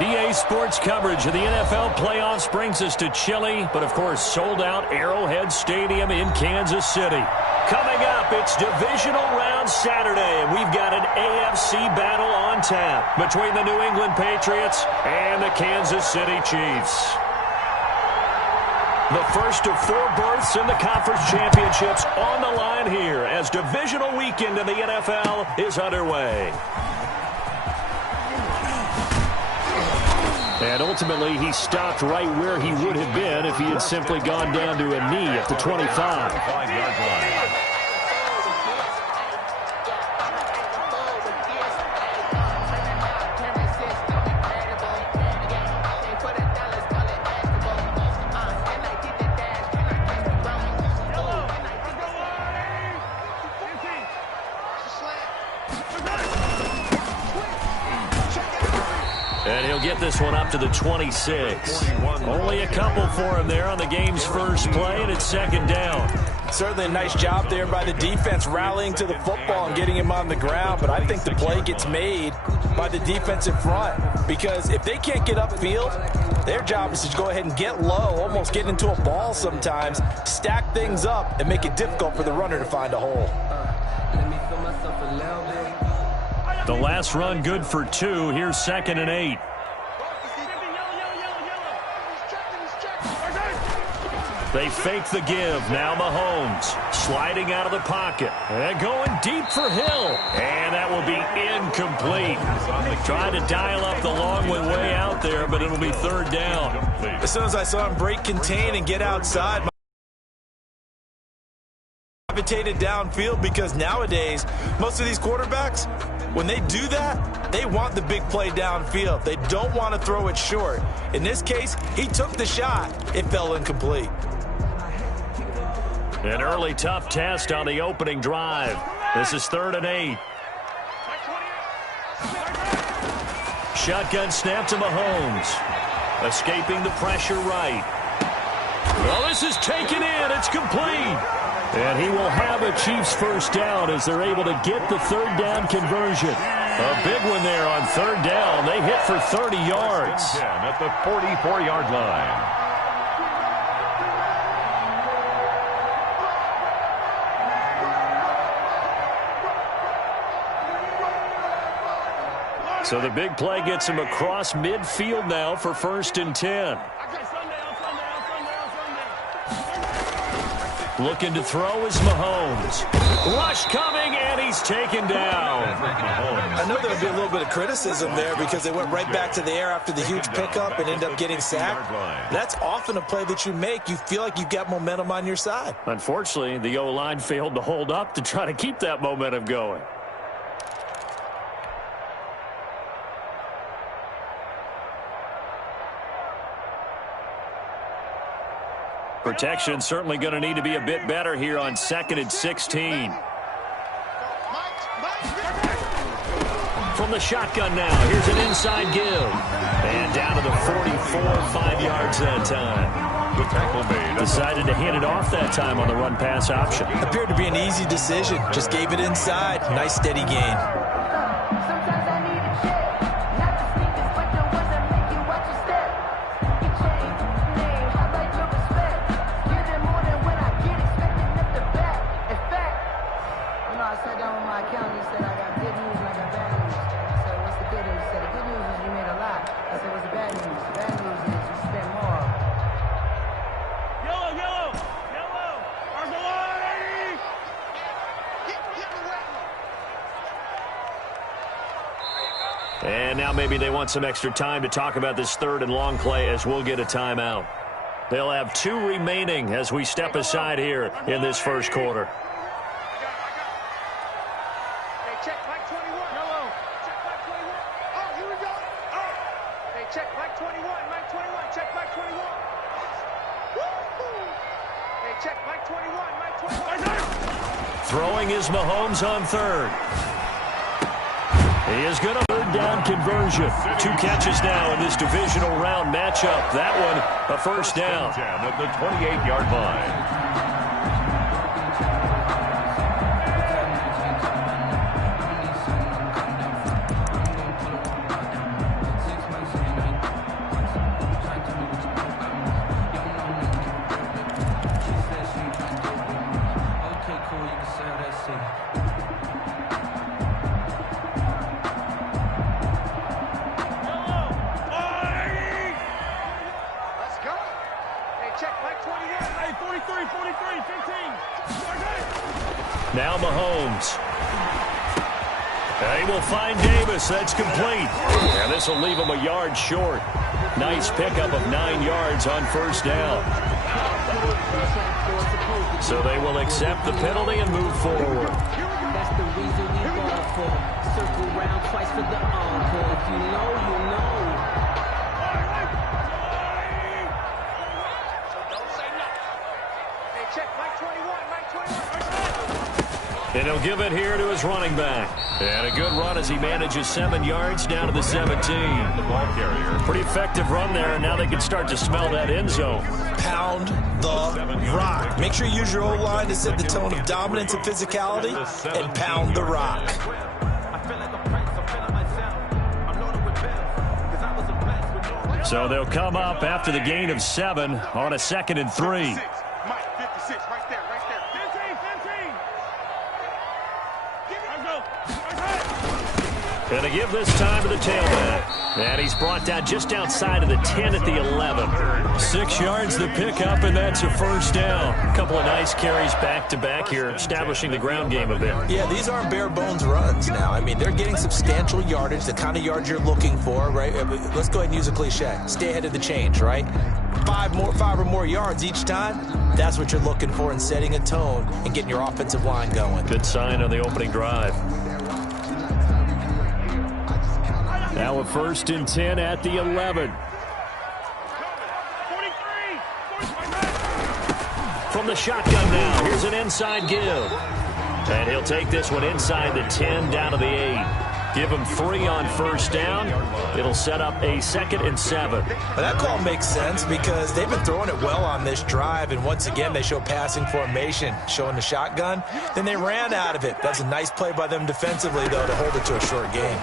EA Sports coverage of the NFL playoffs brings us to chilly, but of course sold-out Arrowhead Stadium in Kansas City. Coming up, it's Divisional Round Saturday, and we've got an AFC battle on tap between the New England Patriots and the Kansas City Chiefs. The first of 4 berths in the conference championships on the line here as divisional weekend in the NFL is underway. And ultimately, he stopped right where he would have been if he had simply gone down to a knee at the 25-yard line. And he'll get this one up to the 26. Only a couple for him there on the game's first play, and it's second down. Certainly a nice job there by the defense rallying to the football and getting him on the ground, but I think the play gets made by the defensive front because if they can't get upfield, their job is to go ahead and get low, almost get into a ball sometimes, stack things up, and make it difficult for the runner to find a hole. The last run good for 2. Here's 2nd and 8. They fake the give. Now Mahomes sliding out of the pocket and going deep for Hill. And that will be incomplete. Trying to dial up the long one way out there, but it'll be 3rd down. As soon as I saw him break contain and get outside, gravitated downfield because nowadays, most of these quarterbacks, when they do that, they want the big play downfield. They don't want to throw it short. In this case, he took the shot. It fell incomplete. An early tough test on the opening drive. This is 3rd and 8. Shotgun snap to Mahomes. Escaping the pressure right. Well, this is taken in. It's complete. And he will have a Chiefs first down as they're able to get the 3rd down conversion. A big one there on 3rd down. They hit for 30 yards. At the 44-yard line. So the big play gets him across midfield now for 1st and 10. Looking to throw is Mahomes. Rush coming, and he's taken down. I know there would be a little bit of criticism there because they went right back to the air after the huge pickup and ended up getting sacked. That's often a play that you make. You feel like you've got momentum on your side. Unfortunately, the O-line failed to hold up to try to keep that momentum going. Protection certainly going to need to be a bit better here on 2nd and 16. From the shotgun now, here's an inside give. And down to the 44, 5 yards that time. The tackle made. Decided to hand it off that time on the run-pass option. Appeared to be an easy decision. Just gave it inside. Nice steady gain. And now maybe they want some extra time to talk about this 3rd and long play as we'll get a timeout. They'll have 2 remaining as we step aside here in this first quarter. Throwing is Mahomes on 3rd. He is going to 3rd down conversion. 2 catches now in this divisional round matchup. That one, a first down. At the 28-yard line. Now Mahomes. They will find Davis. That's complete. And this will leave him a yard short. Nice pickup of 9 yards on first down. So they will accept the penalty and move forward. That's the reason we ball for. Circle round twice for the encore. If you know, you know. Don't say nothing. Hey, check Mike 21, Mike 21. And he'll give it here to his running back. And a good run as he manages 7 yards down to the 17. The ball carrier. Pretty effective run there, and now they can start to smell that end zone. Pound the rock. Make sure you use your O-line to set the tone of dominance and physicality, and pound the rock. So they'll come up after the gain of 7 on a 2nd and 3. Mike 56, right there, right there. 15, 15. Going to give this time to the tailback. And he's brought down just outside of the 10 at the 11. 6 yards the pickup, and that's a first down. A couple of nice carries back-to-back here, establishing the ground game a bit. Yeah, these aren't bare-bones runs now. I mean, they're getting substantial yardage, the kind of yards you're looking for, right? Let's go ahead and use a cliche. Stay ahead of the change, right? 5 or more yards each time. That's what you're looking for in setting a tone and getting your offensive line going. Good sign on the opening drive. Now a 1st and 10 at the 11. From the shotgun now, here's an inside give. And he'll take this one inside the 10 down to the 8. Give him 3 on first down. It'll set up a 2nd and 7. But that call makes sense because they've been throwing it well on this drive, and once again they show passing formation, showing the shotgun. Then they ran out of it. That's a nice play by them defensively, though, to hold it to a short game.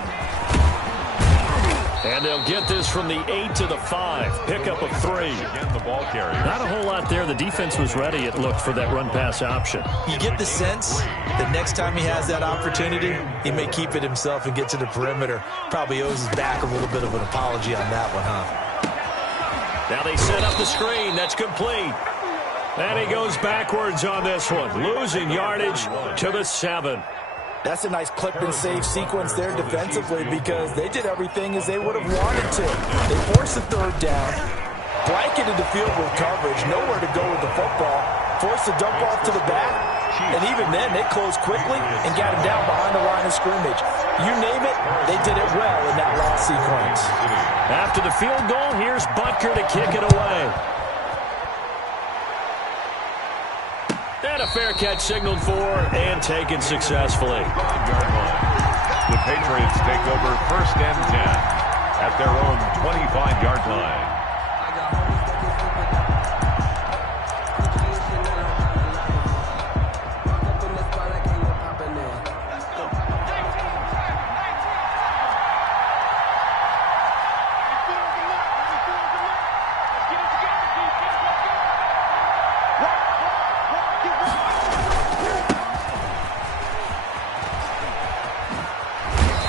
And they'll get this from the 8 to the 5. Pickup of 3. Again, the ball carrier. Not a whole lot there. The defense was ready, it looked, for that run-pass option. You get the sense that next time he has that opportunity, he may keep it himself and get to the perimeter. Probably owes his back a little bit of an apology on that one, huh? Now they set up the screen. That's complete. And he goes backwards on this one, losing yardage to the 7. That's a nice clip and save sequence there defensively because they did everything as they would have wanted to. They forced the 3rd down, blanketed the field with coverage, nowhere to go with the football, forced the dump off to the back, and even then they closed quickly and got him down behind the line of scrimmage. You name it, they did it well in that last sequence. After the field goal, here's Butker to kick it away. And a fair catch signaled for and taken successfully. The Patriots take over 1st and 10 at their own 25-yard line.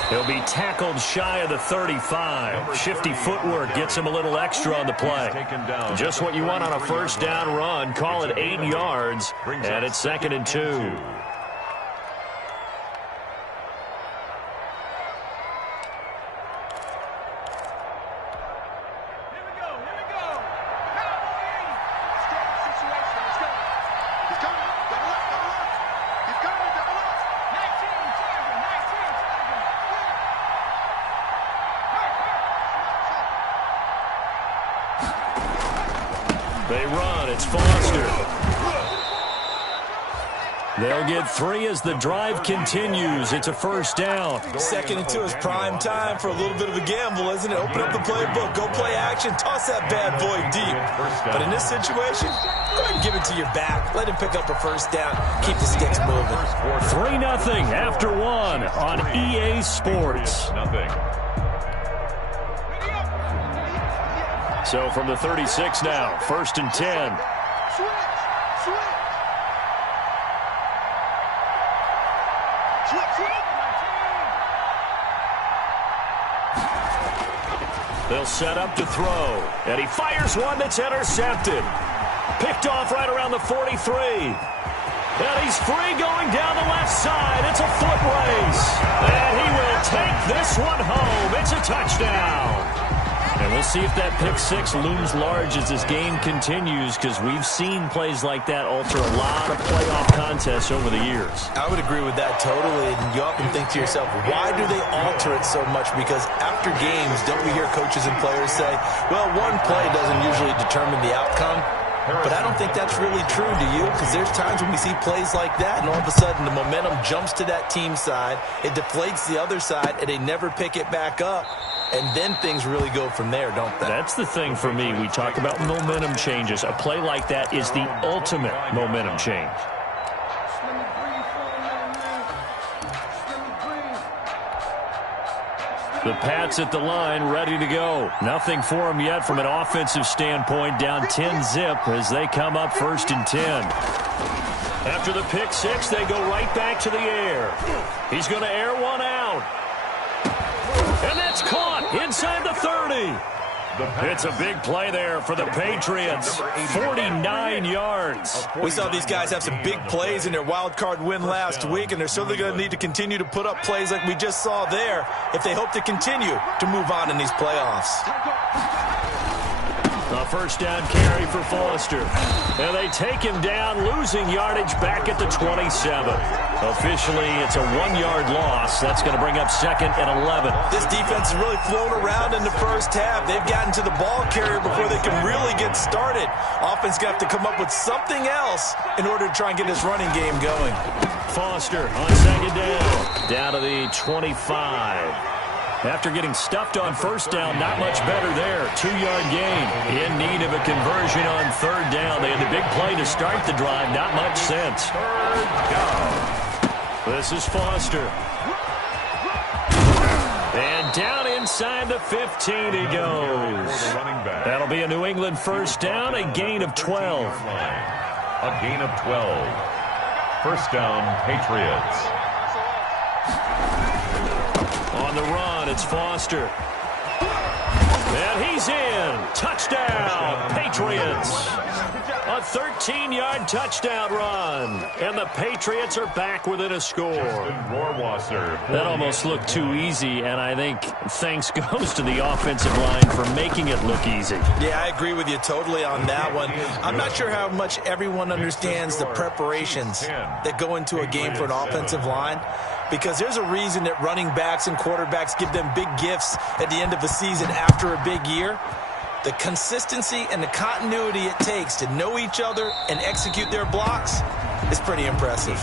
He'll be tackled shy of the 35. Shifty footwork gets him a little extra on the play. Just what you want on a first down run. Call it 8 yards, and it's 2nd and 2. They run. It's Foster. They'll get 3 as the drive continues. It's a first down. 2nd and 2 is prime time for a little bit of a gamble, isn't it? Open up the playbook. Go play action. Toss that bad boy deep. But in this situation, go ahead and give it to your back. Let him pick up a first down. Keep the sticks moving. 3-0 after 1 on EA Sports. So from the 36 now, 1st and 10. They'll set up to throw, and he fires one that's intercepted. Picked off right around the 43. And he's free going down the left side. It's a foot race. And he will take this one home. It's a touchdown. And we'll see if that pick six looms large as this game continues, because we've seen plays like that alter a lot of playoff contests over the years. I would agree with that totally. And you often think to yourself, why do they alter it so much? Because after games, don't we hear coaches and players say, well, one play doesn't usually determine the outcome? But I don't think that's really true, do you? Because there's times when we see plays like that, and all of a sudden the momentum jumps to that team side, it deflates the other side, and they never pick it back up. And then things really go from there, don't they? That's the thing for me. We talk about momentum changes. A play like that is the ultimate momentum change. The Pats at the line, ready to go. Nothing for them yet from an offensive standpoint. Down 10-zip as they come up 1st and 10. After the pick six, they go right back to the air. He's going to air one out. And that's caught inside the 30. It's a big play there for the Patriots. 49 yards. We saw these guys have some big plays in their wild card win last week, and they're certainly going to need to continue to put up plays like we just saw there if they hope to continue to move on in these playoffs. A first down carry for Foster. And they take him down, losing yardage back at the 27. Officially, it's a 1-yard loss. That's going to bring up 2nd and 11. This defense has really flown around in the first half. They've gotten to the ball carrier before they can really get started. Offense got to come up with something else in order to try and get this running game going. Foster on 2nd down to the 25. After getting stuffed on first down, not much better there. 2-yard gain. In need of a conversion on 3rd down. They had the big play to start the drive. Not much sense. 3rd down. This is Foster. And down inside the 15 he goes. That'll be a New England first down, a gain of 12. A gain of 12. First down, Patriots. On the run, it's Foster. And he's in. Touchdown, Patriots. A 13-yard touchdown run. And the Patriots are back within a score. That almost looked too easy, and I think thanks goes to the offensive line for making it look easy. Yeah, I agree with you totally on that one. I'm not sure how much everyone understands the preparations that go into a game for an offensive line, because there's a reason that running backs and quarterbacks give them big gifts at the end of the season after a big year. The consistency and the continuity it takes to know each other and execute their blocks is pretty impressive.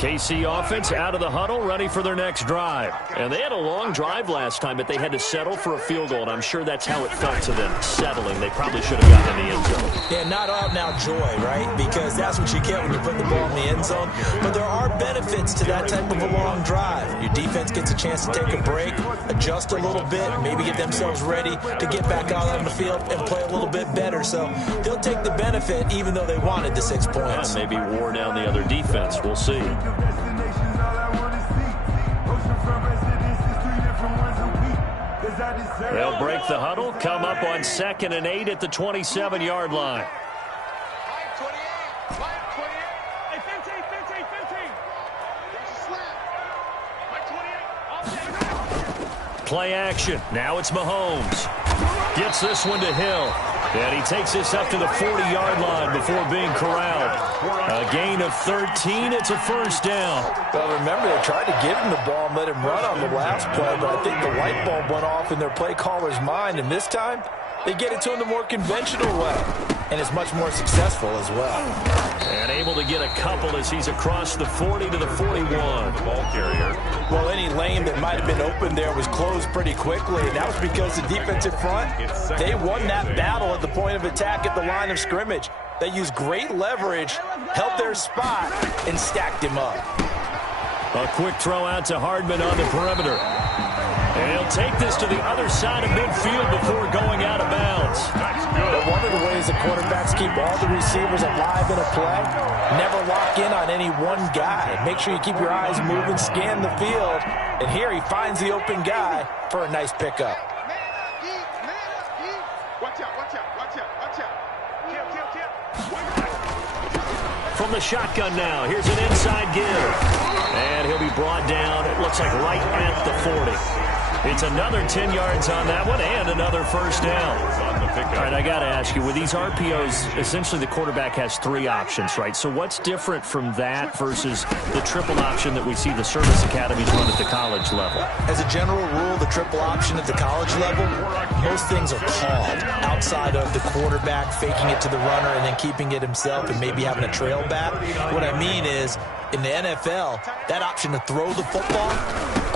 KC offense out of the huddle, ready for their next drive. And they had a long drive last time, but they had to settle for a field goal, and I'm sure that's how it felt to them, settling. They probably should have gotten in the end zone. Yeah, not out-and-out joy, right? Because that's what you get when you put the ball in the end zone. But there are benefits to that type of a long drive. Your defense gets a chance to take a break, adjust a little bit, maybe get themselves ready to get back out on the field and play a little bit better. So they'll take the benefit even though they wanted the 6 points. Yeah, maybe wore down the other defense. We'll see. They'll break the huddle, come up on 2nd and 8 at the 27-yard line. Play action. Now it's Mahomes. Gets this one to Hill. And he takes this up to the 40-yard line before being corralled. A gain of 13. It's a first down. Well, remember, they tried to give him the ball and let him run on the last play, but I think the light bulb went off in their play caller's mind, and this time they get it to him the more conventional way, and it's much more successful as well. And able to get a couple as he's across the 40 to the 41. Ball carrier. Well, any lane that might have been open there was closed pretty quickly, and that was because the defensive front, they won that battle at the point of attack at the line of scrimmage. They used great leverage, held their spot, and stacked him up. A quick throw out to Hardman on the perimeter. And he'll take this to the other side of midfield before going out of bounds. That's good. But one of the ways the quarterbacks keep all the receivers alive in a play, never lock in on any one guy. Make sure you keep your eyes moving, scan the field. And here he finds the open guy for a nice pickup. Watch out, watch out, watch out, watch out. Kill. From the shotgun now, here's an inside give. And he'll be brought down, it looks like right at the 40. It's another 10 yards on that one and another first down. All right, I got to ask you, with these RPOs, essentially the quarterback has 3 options, right? So what's different from that versus the triple option that we see the service academies run at the college level? As a general rule, the triple option at the college level, most things are called outside of the quarterback faking it to the runner and then keeping it himself and maybe having a trail back. What I mean is, in the NFL, that option to throw the football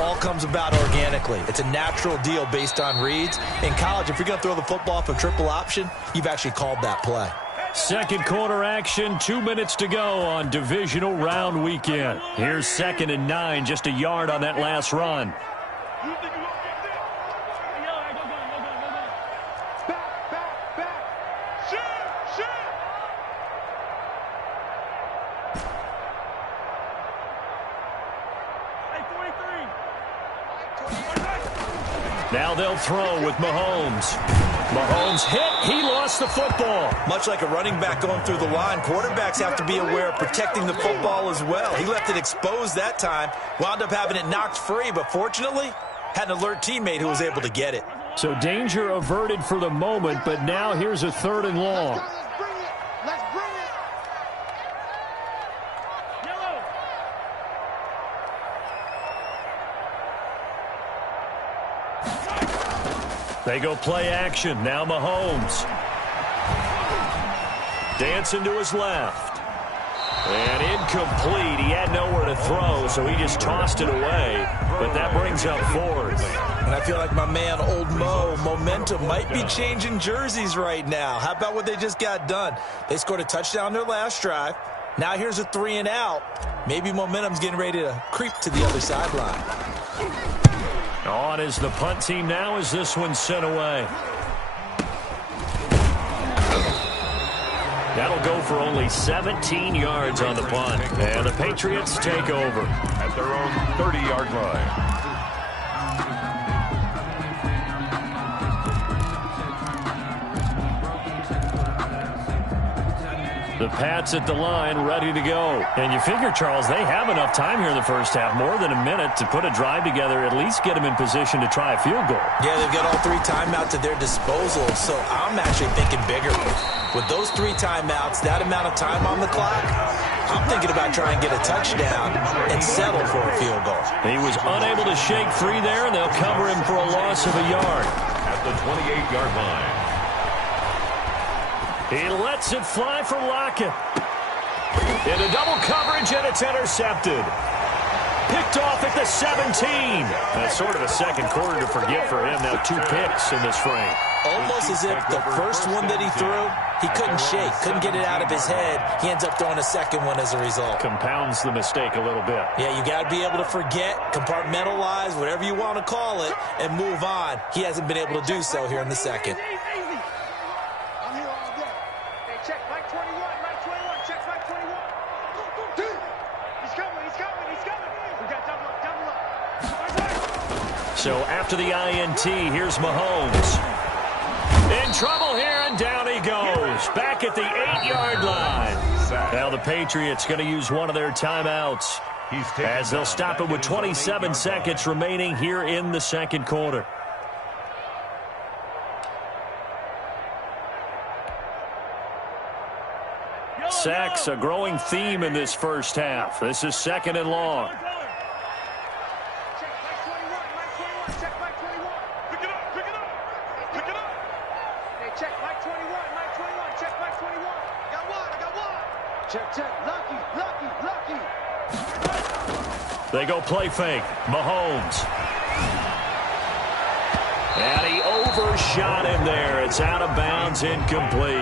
all comes about organically. It's a natural deal based on reads. In college, if you're going to throw the football off a triple option, you've actually called that play. Second quarter action, 2 minutes to go on divisional round weekend. Here's 2nd and 9, just a yard on that last run. Now they'll throw with Mahomes. Mahomes hit. He lost the football. Much like a running back going through the line, quarterbacks have to be aware of protecting the football as well. He left it exposed that time, wound up having it knocked free, but fortunately, had an alert teammate who was able to get it. So danger averted for the moment, but now here's a 3rd and long. Let's bring it. They go play action. Now Mahomes. Dancing to his left. And incomplete. He had nowhere to throw, so he just tossed it away. But that brings up 4th. And I feel like my man, Old Mo, momentum might be changing jerseys right now. How about what they just got done? They scored a touchdown their last drive. Now here's a 3 and out. Maybe momentum's getting ready to creep to the other sideline. On is the punt team now as this one's sent away. That'll go for only 17 yards on the punt. And the Patriots take over at their own 30-yard line. The Pats at the line, ready to go. And you figure, Charles, they have enough time here in the first half, more than a minute, to put a drive together, at least get them in position to try a field goal. Yeah, they've got all 3 timeouts at their disposal, so I'm actually thinking bigger. With those 3 timeouts, that amount of time on the clock, I'm thinking about trying to get a touchdown and settle for a field goal. He was unable to shake free there, and they'll cover him for a loss of a yard. At the 28-yard line. He lets it fly for Lockett. Into double coverage, and it's intercepted. Picked off at the 17. That's sort of a second quarter to forget for him. Now 2 picks in this frame. Almost as if the first one that he threw, he couldn't shake, couldn't get it out of his head. He ends up throwing a second one as a result. Compounds the mistake a little bit. Yeah, you got to be able to forget, compartmentalize, whatever you want to call it, and move on. He hasn't been able to do so here in the second. Check Mike 21, Mike 21, check Mike 21. He's coming. We got double up. So after the INT, here's Mahomes. In trouble here, and down he goes. Back at the 8-yard line. Now the Patriots going to use one of their timeouts as they'll stop it with 27 seconds remaining here in the second quarter. Sacks, a growing theme in this first half. This is 2nd and long. Check Mike 21, check Mike 21. Pick it up. Hey, check Mike 21, check Mike 21. I got one. Check. Lucky. They go play fake. Mahomes. And he overshot him there. It's out of bounds, incomplete.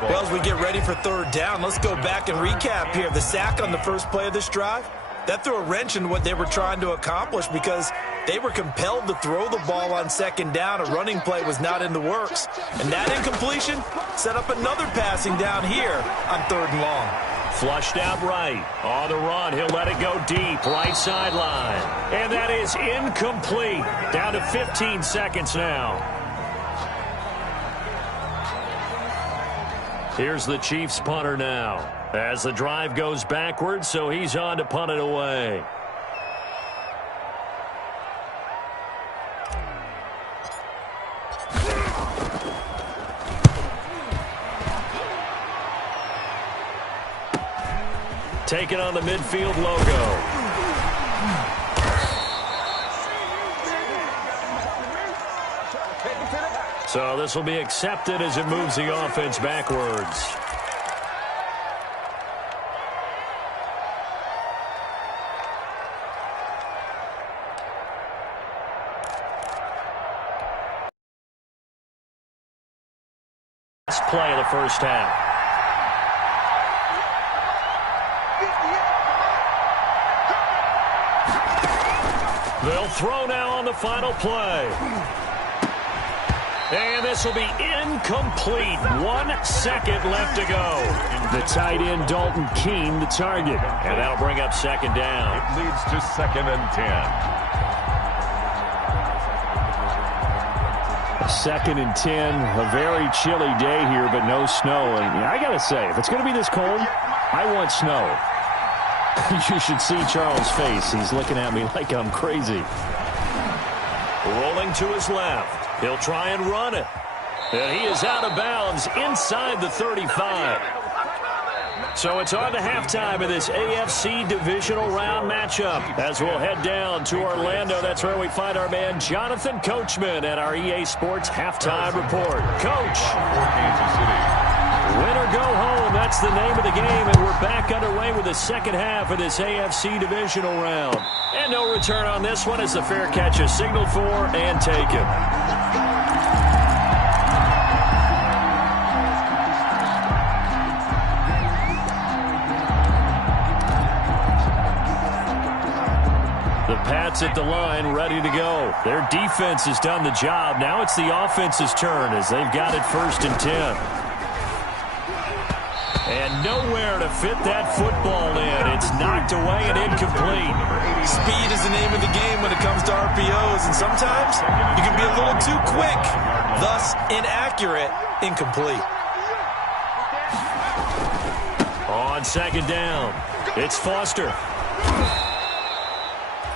Well, as we get ready for 3rd down, let's go back and recap here. The sack on the first play of this drive, that threw a wrench in what they were trying to accomplish because they were compelled to throw the ball on second down. A running play was not in the works. And that incompletion set up another passing down here on 3rd and long. Flushed out right. On the run, he'll let it go deep. Right sideline. And that is incomplete. Down to 15 seconds now. Here's the Chiefs punter now. As the drive goes backwards, so he's on to punt it away. Taking on the midfield logo. So this will be accepted as it moves the offense backwards. Last play of the first half. They'll throw now on the final play. And this will be incomplete. 1 second left to go. The tight end, Dalton Keene, the target. And that'll bring up second down. It leads to 2nd and 10. 2nd and 10. A very chilly day here, but no snow. And I got to say, if it's going to be this cold, I want snow. You should see Charles' face. He's looking at me like I'm crazy. Rolling to his left. He'll try and run it. And he is out of bounds inside the 35. So it's on to halftime of this AFC divisional round matchup. As we'll head down to Orlando, that's where we find our man Jonathan Coachman at our EA Sports Halftime Report. Coach. Win or go home, that's the name of the game, and we're back underway with the second half of this AFC divisional round. And no return on this one as the fair catch is signaled for and taken. The Pats at the line, ready to go. Their defense has done the job. Now it's the offense's turn as they've got it 1st and 10. And nowhere to fit that football in. It's knocked away and incomplete. Speed is the name of the game when it comes to RPOs, and sometimes you can be a little too quick, thus inaccurate, incomplete. On 2nd down, it's Foster.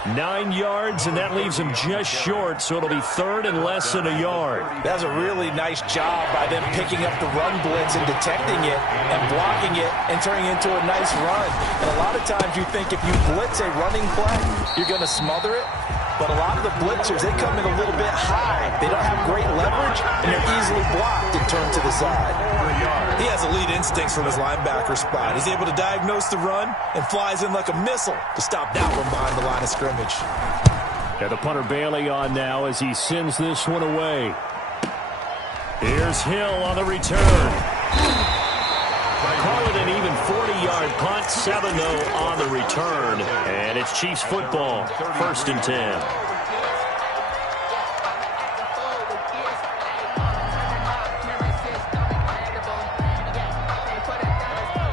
9 yards, and that leaves him just short, so it'll be 3rd and less than a yard. That was a really nice job by them picking up the run blitz and detecting it and blocking it and turning it into a nice run. And a lot of times you think if you blitz a running play, you're going to smother it. But a lot of the blitzers, they come in a little bit high. They don't have great leverage, and they're easily blocked and turned to the side. He has elite instincts from his linebacker spot. He's able to diagnose the run and flies in like a missile to stop that one behind the line of scrimmage. And the punter Bailey on now as he sends this one away. Here's Hill on the return. Call it an even 40-yard punt, 7 though on the return. And it's Chiefs football, 1st and 10.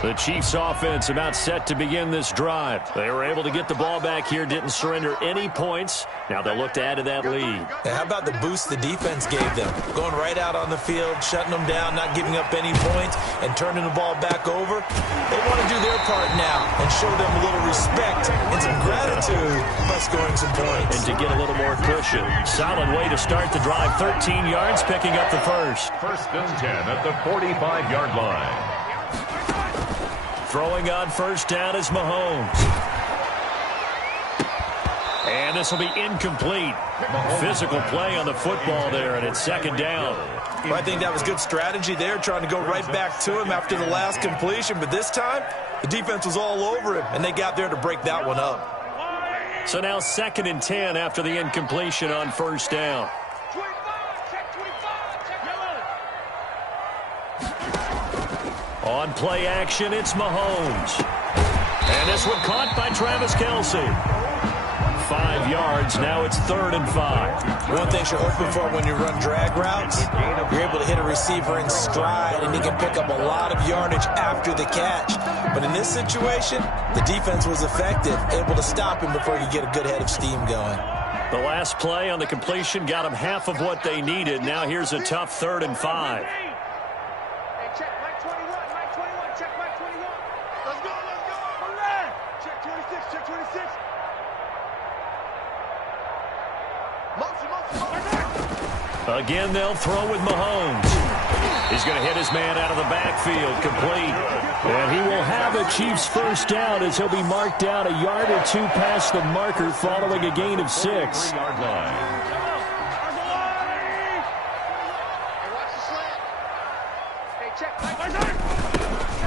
The Chiefs offense about set to begin this drive. They were able to get the ball back here, didn't surrender any points. Now they'll look to add to that lead. And how about the boost the defense gave them? Going right out on the field, shutting them down, not giving up any points, and turning the ball back over. They want to do their part now and show them a little respect and some gratitude by scoring some points. And to get a little more cushion. Solid way to start the drive. 13 yards, picking up the first. 1st and 10 at the 45-yard line. Throwing on 1st down is Mahomes. And this will be incomplete. Physical play on the football there, and it's 2nd down. Well, I think that was good strategy there, trying to go right back to him after the last completion. But this time, the defense was all over him, and they got there to break that one up. So now 2nd and 10 after the incompletion on 1st down. On play action, it's Mahomes. And this one caught by Travis Kelce. 5 yards. Now it's 3rd and 5. One thing you're hoping for when you run drag routes, you're able to hit a receiver in stride, and he can pick up a lot of yardage after the catch. But in this situation, the defense was effective, able to stop him before he could get a good head of steam going. The last play on the completion got them half of what they needed. Now here's a tough 3rd and 5. Hey, check Mike 21, Mike 21, check Mike 21. Let's go, let's go. Check 26, check 26. Again, they'll throw with Mahomes. He's going to hit his man out of the backfield, complete. And he will have a Chiefs first down as he'll be marked out a yard or two past the marker following a gain of 6.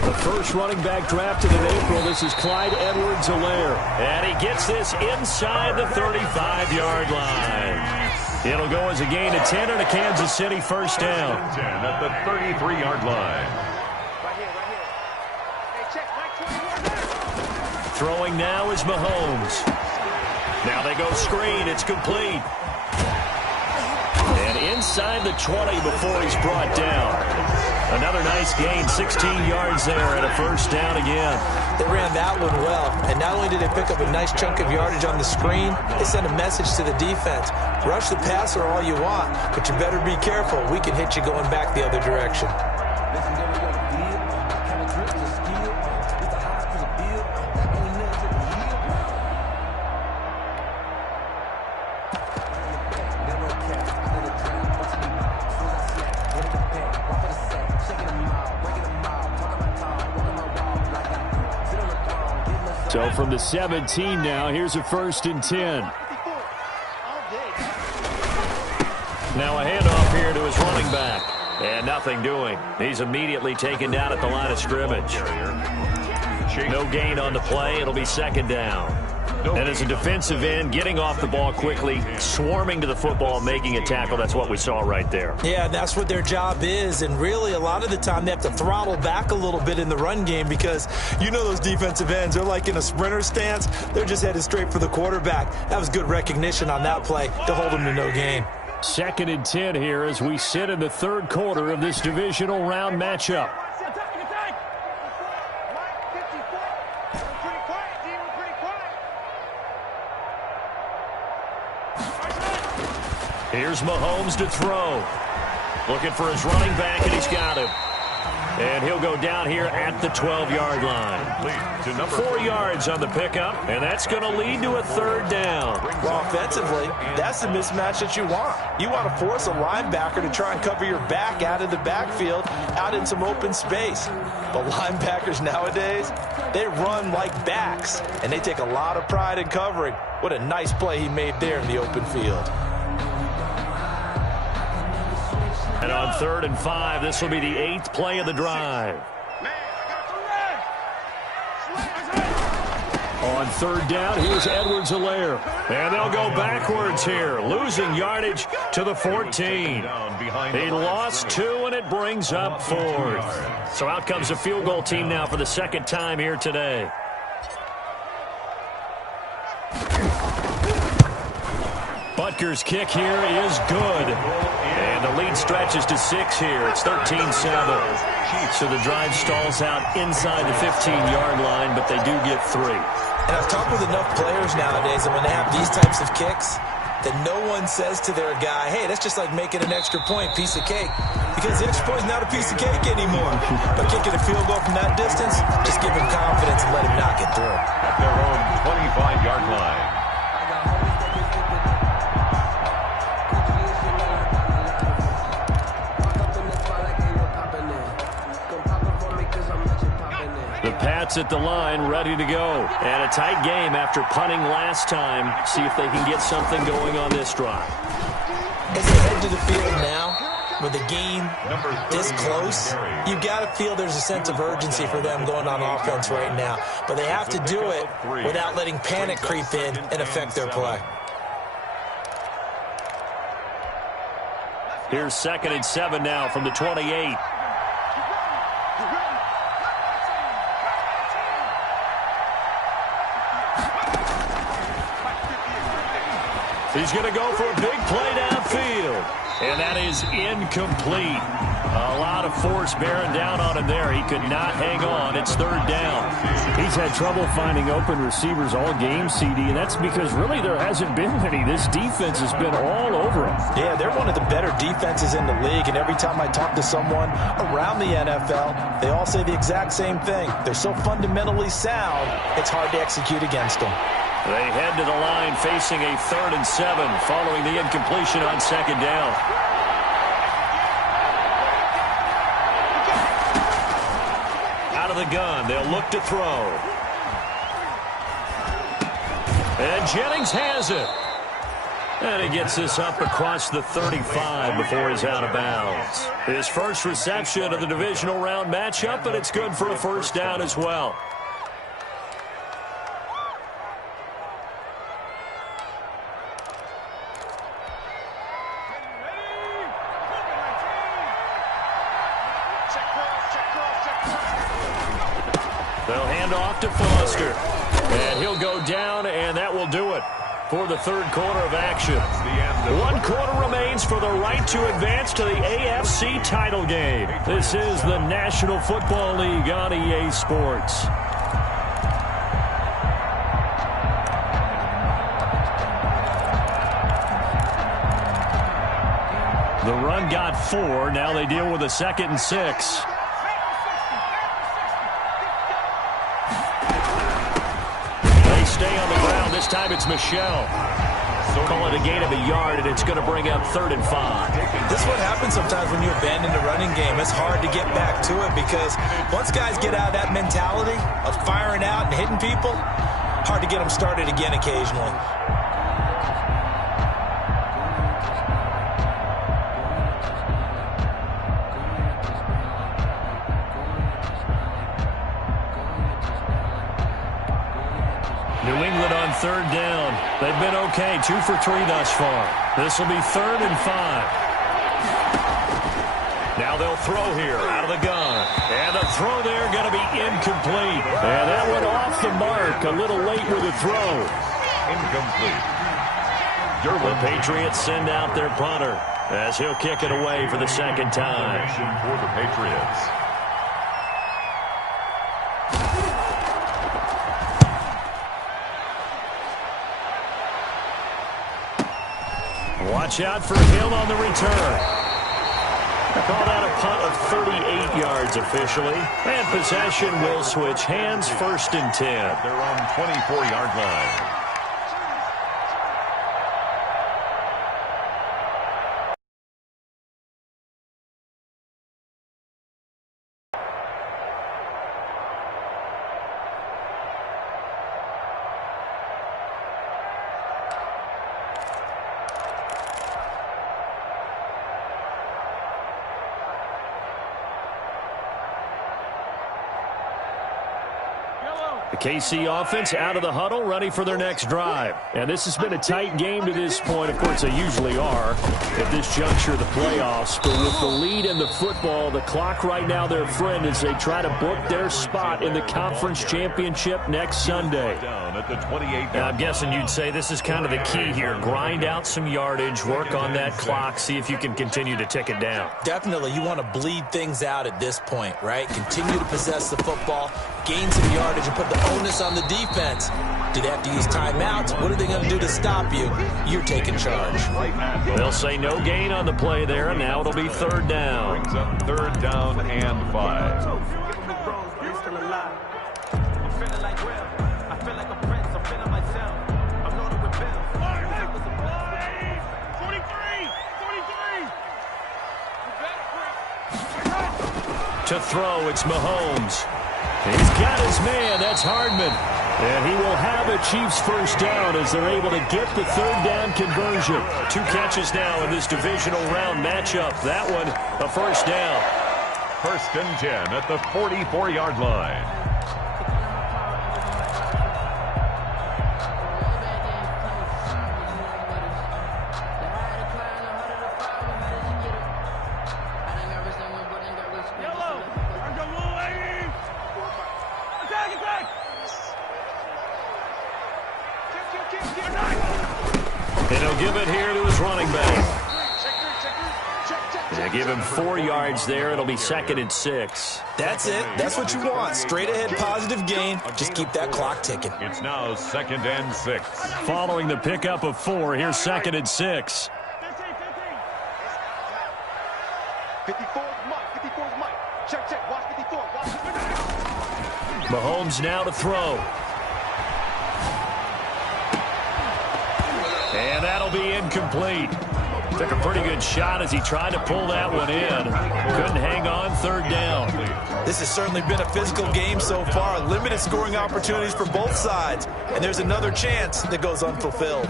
The first running back drafted in April. This is Clyde Edwards-Helaire. And he gets this inside the 35-yard line. It'll go as a gain of 10 and a Kansas City first down. 10 at the 33-yard line. Right here. Hey, check Mike 21. Throwing now is Mahomes. Now they go screen. It's complete. And inside the 20 before he's brought down. Another nice gain, 16 yards there, and a first down again. They ran that one well, and not only did they pick up a nice chunk of yardage on the screen, they sent a message to the defense. Rush the passer all you want, but you better be careful. We can hit you going back the other direction. So from the 17 now, here's a 1st and 10. Now a handoff here to his running back. And nothing doing. He's immediately taken down at the line of scrimmage. No gain on the play. It'll be 2nd down. And as a defensive end, getting off the ball quickly, swarming to the football, making a tackle, that's what we saw right there. Yeah, that's what their job is. And really, a lot of the time, they have to throttle back a little bit in the run game because you know those defensive ends, they're like in a sprinter stance. They're just headed straight for the quarterback. That was good recognition on that play to hold them to no gain. 2nd and 10 here as we sit in the 3rd quarter of this divisional round matchup. Here's Mahomes to throw. Looking for his running back, and he's got him. And he'll go down here at the 12-yard line. 4 yards on the pickup, and that's going to lead to a 3rd down. Well, offensively, that's the mismatch that you want. You want to force a linebacker to try and cover your back out of the backfield, out in some open space. But linebackers nowadays, they run like backs, and they take a lot of pride in covering. What a nice play he made there in the open field. And on 3rd and 5, this will be the 8th play of the drive. On 3rd down, here's Edwards-Helaire. And they'll go backwards here, losing yardage to the 14. He lost 2, and it brings up 4th. So out comes a field goal team now for the 2nd time here today. Butker's kick here is good. And the lead stretches to 6 here. It's 13-7. So the drive stalls out inside the 15-yard line, but they do get 3. And I've talked with enough players nowadays, and when they have these types of kicks, that no one says to their guy, hey, that's just like making an extra point, piece of cake. Because the extra point is not a piece of cake anymore. But kicking a field goal from that distance, just give him confidence and let him knock it through. At their own 25-yard line. The Pats at the line, ready to go. And a tight game after punting last time. See if they can get something going on this drive. As they head to the field now, with the game this close, you've got to feel there's a sense of urgency for them going on offense right now. But they have to do it without letting panic creep in and affect their play. Here's 2nd and 7 now from the 28. He's going to go for a big play downfield. And that is incomplete. A lot of force bearing down on him there. He could not hang on. It's third down. He's had trouble finding open receivers all game, CD, and that's because really there hasn't been many. This defense has been all over him. Yeah, they're one of the better defenses in the league, and every time I talk to someone around the NFL, they all say the exact same thing. They're so fundamentally sound, it's hard to execute against them. They head to the line facing a 3rd and 7 following the incompletion on 2nd down. Out of the gun, they'll look to throw. And Jennings has it. And he gets this up across the 35 before he's out of bounds. His first reception of the divisional round matchup, and it's good for a first down as well. They'll hand off to Foster. And he'll go down, and that will do it for the third quarter of action. 1 quarter remains for the right to advance to the AFC title game. This is the National Football League on EA Sports. The run got 4. Now they deal with a 2nd and 6. Stay on the ground. This time it's Michelle. Call it a gain of a yard, and it's going to bring up 3rd and 5. This is what happens sometimes when you abandon the running game. It's hard to get back to it because once guys get out of that mentality of firing out and hitting people, hard to get them started again occasionally. New England on 3rd down. They've been okay, 2 for 3 thus far. This will be 3rd and 5. Now they'll throw here out of the gun. And the throw there going to be incomplete. And that went off the mark a little late with the throw. Incomplete. The Patriots send out their punter as he'll kick it away for the 2nd time. For the Patriots. Watch out for him on the return. Called out a punt of 38 yards officially. And possession will switch hands, 1st and 10. They're on 24-yard line. The KC offense out of the huddle, ready for their next drive. And this has been a tight game to this point. Of course, they usually are at this juncture of the playoffs. But with the lead in the football, the clock right now their friend as they try to book their spot in the conference championship next Sunday. And I'm guessing you'd say this is kind of the key here. Grind out some yardage, work on that clock, see if you can continue to tick it down. Definitely, you want to bleed things out at this point, right? Continue to possess the football, gain some yardage, and put the onus on the defense. Do they have to use timeouts? What are they going to do to stop you? You're taking charge. They'll say no gain on the play there, and now it'll be 3rd down. Brings up 3rd down and 5. To throw, it's Mahomes. He's got his man. That's Hardman. And he will have a Chiefs first down as they're able to get the 3rd down conversion. 2 catches now in this divisional round matchup. That one, a first down. 1st and 10 at the 44-yard line. And he'll give it here to his running back. They give him 4 yards there. It'll be 2nd and 6. That's it. That's what you want. Straight ahead positive gain. Just keep that clock ticking. It's now 2nd and 6. Following the pickup of 4, here's 2nd and 6. 54 is Mike. 54 is Mike. Check. Watch 54. Watch 54. Mahomes now to throw. And that'll be incomplete. Took a pretty good shot as he tried to pull that one in. Couldn't hang on, 3rd down. This has certainly been a physical game so far. Limited scoring opportunities for both sides. And there's another chance that goes unfulfilled.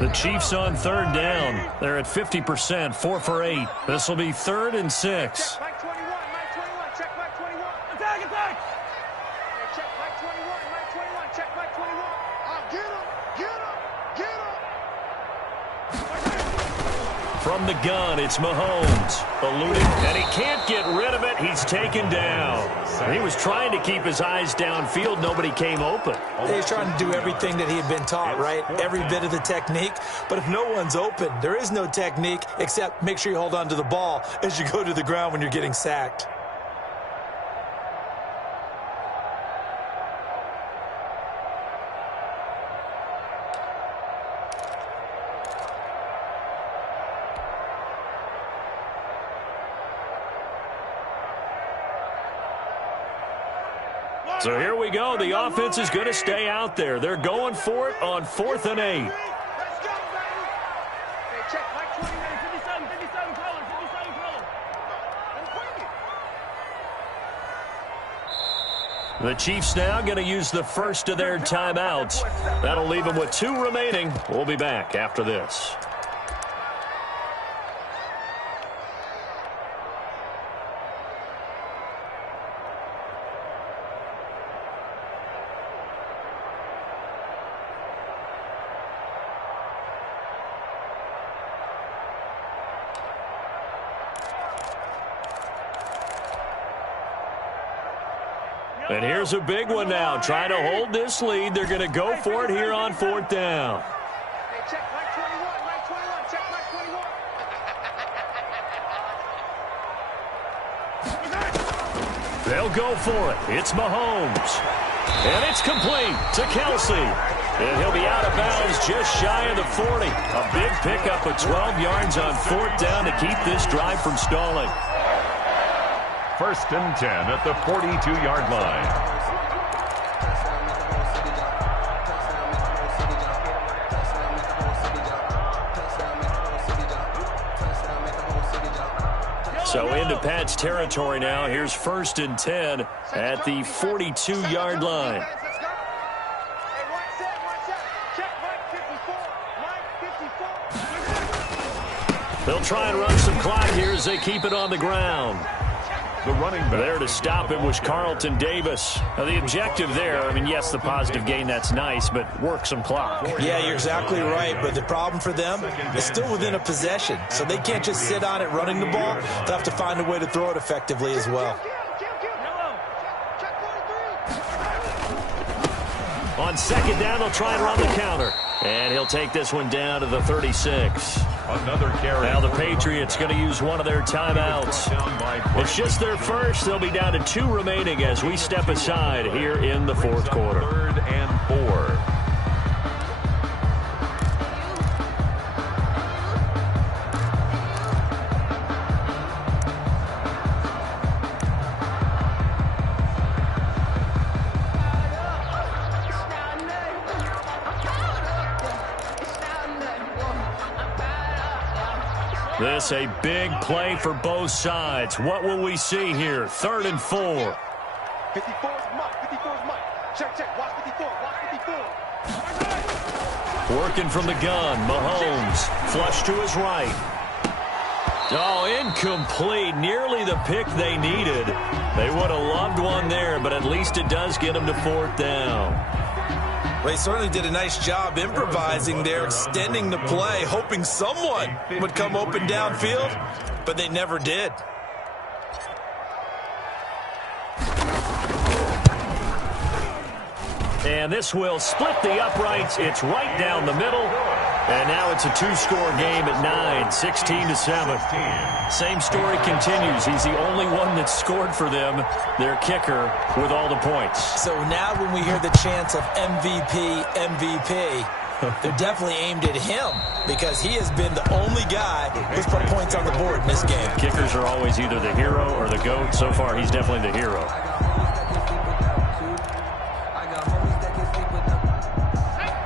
The Chiefs on 3rd down. They're at 50%, 4 for 8. This will be 3rd and 6. Mike 21. Check Mike 21. Attack. Hey, check Mike 21. Mike 21. Check Mike 21. Get him. From the gun, it's Mahomes. Eluding, and he can't get rid of it. He's taken down. He was trying to keep his eyes downfield. Nobody came open. He's trying to do everything that he had been taught, right? Every bit of the technique. But if no one's open, there is no technique except make sure you hold on to the ball as you go to the ground when you're getting sacked. So here we go. The offense is going to stay out there. They're going for it on 4th and 8. Let's go, baby. Hey, check Mike 29. 57 color. The Chiefs now going to use the first of their timeouts. That'll leave them with 2 remaining. We'll be back after this. And here's a big one now. Trying to hold this lead. They're going to go for it here on 4th down. Hey, check Mike 21. Mike 21. Check Mike 21. They'll go for it. It's Mahomes. And it's complete to Kelsey. And he'll be out of bounds just shy of the 40. A big pickup of 12 yards on 4th down to keep this drive from stalling. 1st and 10 at the 42-yard line. So into Pat's territory now. Here's 1st and 10 at the 42-yard line. Let's go. Hey, one set. Check Mike 54. Mike 54. They'll try and run some clock here as they keep it on the ground. The running back. There to stop it was Carlton Davis. Now the objective there, I mean, yes, the positive gain, that's nice, but work some clock. Yeah, you're exactly right, but the problem for them is still within a possession, so they can't just sit on it running the ball. They'll have to find a way to throw it effectively as well. On 2nd down, they'll try and run the counter. And he'll take this one down to the 36. Another carry. Now the Patriots going to use one of their timeouts. It's just their first. They'll be down to 2 remaining as we step aside here in the 4th quarter. 3rd and 4. This a big play for both sides. What will we see here? 3rd and 4. 54 is Mike. 54 is Mike. Check. Watch 54. Watch 54. Working from the gun. Mahomes. Flush to his right. Oh, incomplete. Nearly the pick they needed. They would have loved one there, but at least it does get them to 4th down. They certainly did a nice job improvising there, extending the play, hoping someone would come open downfield, but they never did. And this will split the uprights. It's right down the middle. And now it's a two-score game at 9, 16-7. Same story continues. He's the only one that scored for them, their kicker, with all the points. So now when we hear the chants of MVP, MVP, they're definitely aimed at him because he has been the only guy who's put points on the board in this game. Kickers are always either the hero or the GOAT. So far, he's definitely the hero.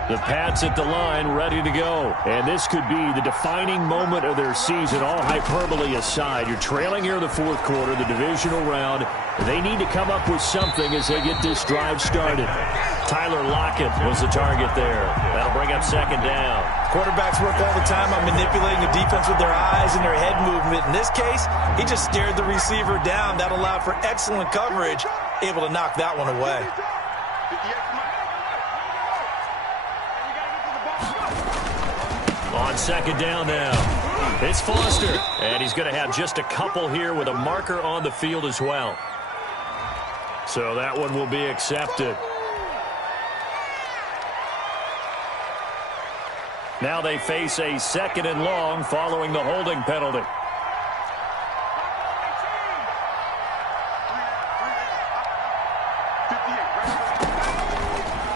The Pats at the line, ready to go. And this could be the defining moment of their season, all hyperbole aside. You're trailing here in the fourth quarter, the divisional round. They need to come up with something as they get this drive started. Tyler Lockett was the target there. That'll bring up second down. Quarterbacks work all the time on manipulating the defense with their eyes and their head movement. In this case, he just stared the receiver down. That allowed for excellent coverage, able to knock that one away. On second down now, it's Foster. And he's going to have just a couple here with a marker on the field as well. So that one will be accepted. Now they face a second and long following the holding penalty.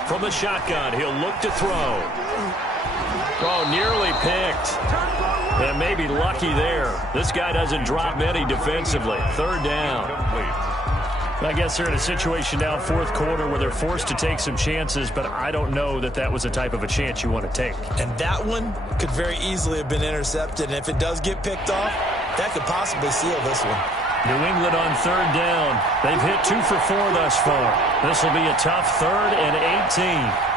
From the shotgun, he'll look to throw. Oh, nearly picked. And maybe lucky there. This guy doesn't drop many defensively. Third down. I guess they're in a situation now, fourth quarter, where they're forced to take some chances, but I don't know that that was the type of a chance you want to take. And that one could very easily have been intercepted, and if it does get picked off, that could possibly seal this one. New England on third down. They've hit 2 for 4 thus far. This will be a tough 3rd and 18.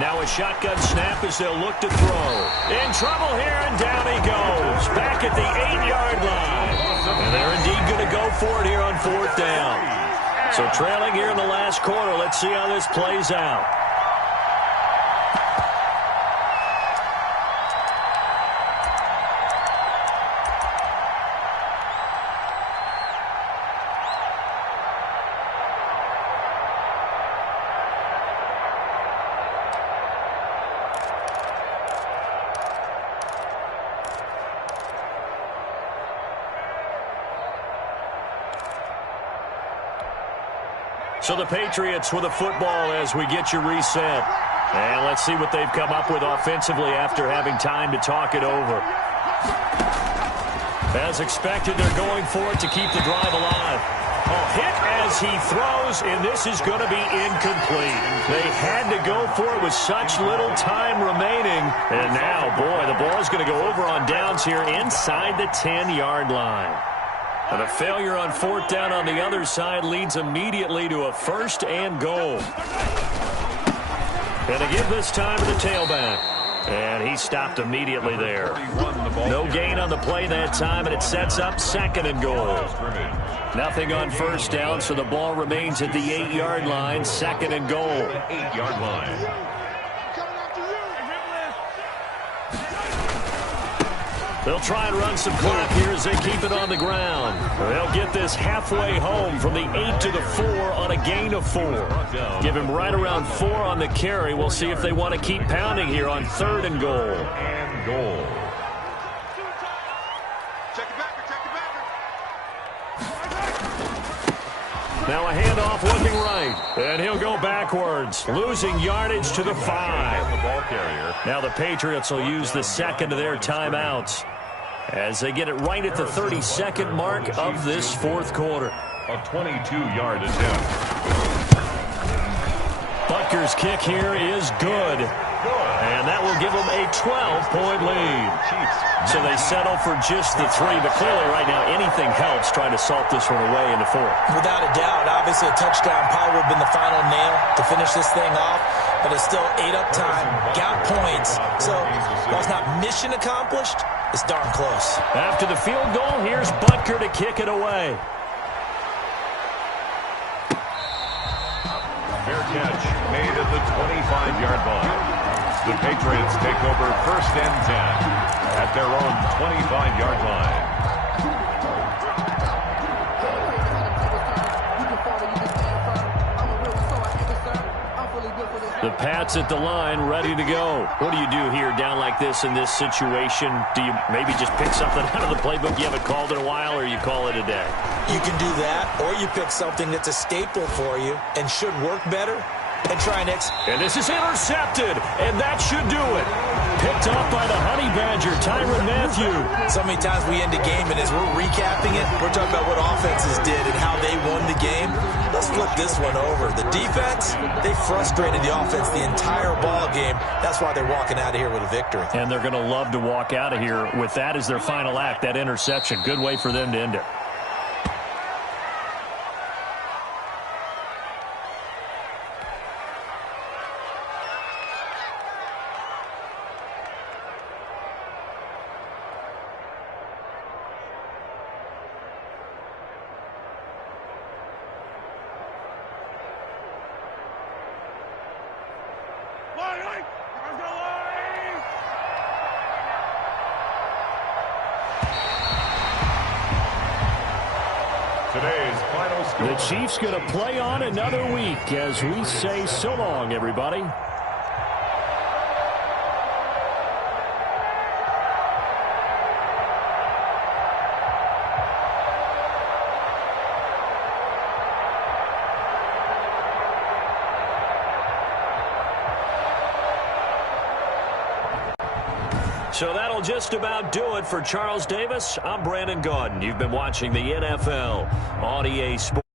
Now a shotgun snap as they'll look to throw. In trouble here, and down he goes. Back at the 8-yard line. And they're indeed going to go for it here on fourth down. So trailing here in the last quarter. Let's see how this plays out. So the Patriots with a football as we get you reset. And let's see what they've come up with offensively after having time to talk it over. As expected, they're going for it to keep the drive alive. A hit as he throws, and this is going to be incomplete. They had to go for it with such little time remaining. And now, boy, the ball is going to go over on downs here inside the 10-yard line. And a failure on fourth down on the other side leads immediately to a 1st and goal. And to give this time to the tailback. And he stopped immediately there. No gain on the play that time, and it sets up 2nd and goal. Nothing on first down, so the ball remains at the 8-yard line, 2nd and goal. 8-yard line. They'll try and run some clock here as they keep it on the ground. They'll get this halfway home from the 8 to the 4 on a gain of 4. Give him right around 4 on the carry. We'll see if they want to keep pounding here on 3rd and goal. And goal. Now a handoff looking right. And he'll go backwards, losing yardage to the 5. The ball carrier. Now the Patriots will use the second of their timeouts as they get it right at the 32nd mark of this fourth quarter. A 22-yard attempt. Butker's kick here is good. And that will give them a 12-point lead. So they settle for just the 3, but clearly right now anything helps trying to salt this one away in the 4th. Without a doubt, obviously a touchdown probably would have been the final nail to finish this thing off, but it's still 8 up time, got points. So while it's not mission accomplished, it's darn close. After the field goal, here's Butker to kick it away. Fair catch made at the 25-yard line. The Patriots take over 1st and 10 at their own 25-yard line. The Pats at the line, ready to go. What do you do here down like this in this situation? Do you maybe just pick something out of the playbook you haven't called in a while, or you call it a day? You can do that, or you pick something that's a staple for you and should work better and try and And this is intercepted, and that should do it. Picked up by the Honey Badger, Tyrann Mathieu. So many times we end a game, and as we're recapping it, we're talking about what offenses did and how they won the game. Let's flip this one over. The defense, they frustrated the offense the entire ball game. That's why they're walking out of here with a victory. And they're going to love to walk out of here with that as their final act, that interception. Good way for them to end it. Today's final score. The Chiefs going to play on another week as we say so long, everybody. So that'll just about do it for Charles Davis. I'm Brandon Gaudin. You've been watching the NFL on EA Sports.